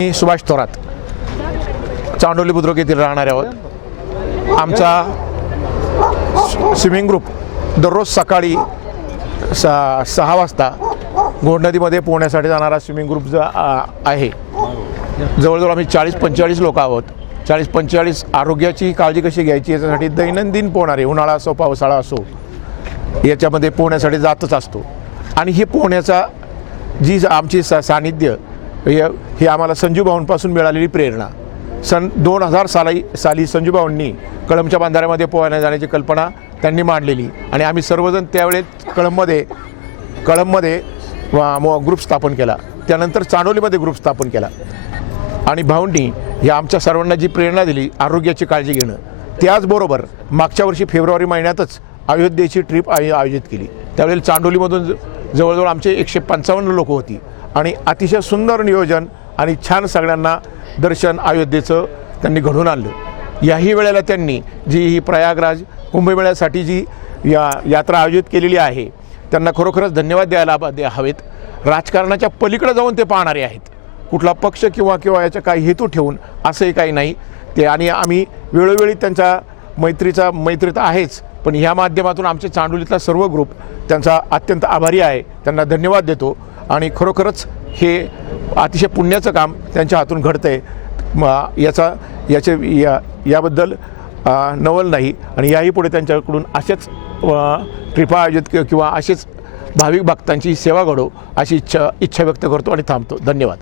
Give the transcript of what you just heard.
मी सुभाष थोरात, चांडोली बुद्रुक येथील राहणारे आहोत। आमचा स्विमिंग ग्रुप दररोज सकाळी 6 वाजता घोड नदीमध्ये पोहण्यासाठी जाणारा स्विमिंग ग्रुप जो आहे, जवळजवळ आम्ही 40-45 लोक आहोत। 40-45 आरोग्याची काळजी कशी घ्यायची याच्यासाठी दैनंदिन पोहणारे, उन्हाळा असो पावसाळा असो, याच्यामध्ये पोहण्यासाठी जातच असतो। आणि हे पोहण्याचा जी आमची सानिध्य ही आम्हाला संजू भाऊंपासून मिळालेली प्रेरणा। सन 2000 साली संजू भाऊंनी कळंबच्या बंधाऱ्यामध्ये पोहायला जाण्याची कल्पना त्यांनी मांडलेली आणि आम्ही सर्वजण त्यावेळेस कळंबमध्ये ग्रुप स्थापन केला। त्यानंतर चांडोलीमध्ये ग्रुप स्थापन केला आणि भाऊंनी या आमच्या सर्वांना जी प्रेरणा दिली आरोग्याची काळजी घेणं, त्याचबरोबर मागच्या वर्षी फेब्रुवारी महिन्यातच अयोध्येची ट्रिप आयोजित केली। त्यावेळेला चांडोलीमधून जवळजवळ आमचे 155 लोक होती आणि अतिशय सुंदर नियोजन आणि छान सगळ्यांना दर्शन अयोध्येचं त्यांनी घडवून आणलं। याही वेळेला त्यांनी जी ही प्रयागराज कुंभमेळ्यासाठी जी यात्रा आयोजित केलेली आहे, त्यांना खरोखरच धन्यवाद द्यायला हवेत। राजकारणाच्या पलीकडे जाऊन ते पाहणारे आहेत, कुठला पक्ष किंवा याचा काही हेतू ठेवून असंही काही नाही ते। आणि आम्ही वेळोवेळी त्यांच्या मैत्रीत आहेच, पण ह्या माध्यमातून आमचे चांडोलीतला सर्व ग्रुप त्यांचा अत्यंत आभारी आहे, त्यांना धन्यवाद देतो। आणि खरोखरच हे अतिशय पुण्याचं काम त्यांच्या हातून घडतंय, याबद्दल नवल नाही। आणि याही पुढे त्यांच्याकडून असेच ट्रिपा आयोजित किंवा असेच भाविक भक्तांची सेवा घडो अशी इच्छा व्यक्त करतो आणि थांबतो। धन्यवाद।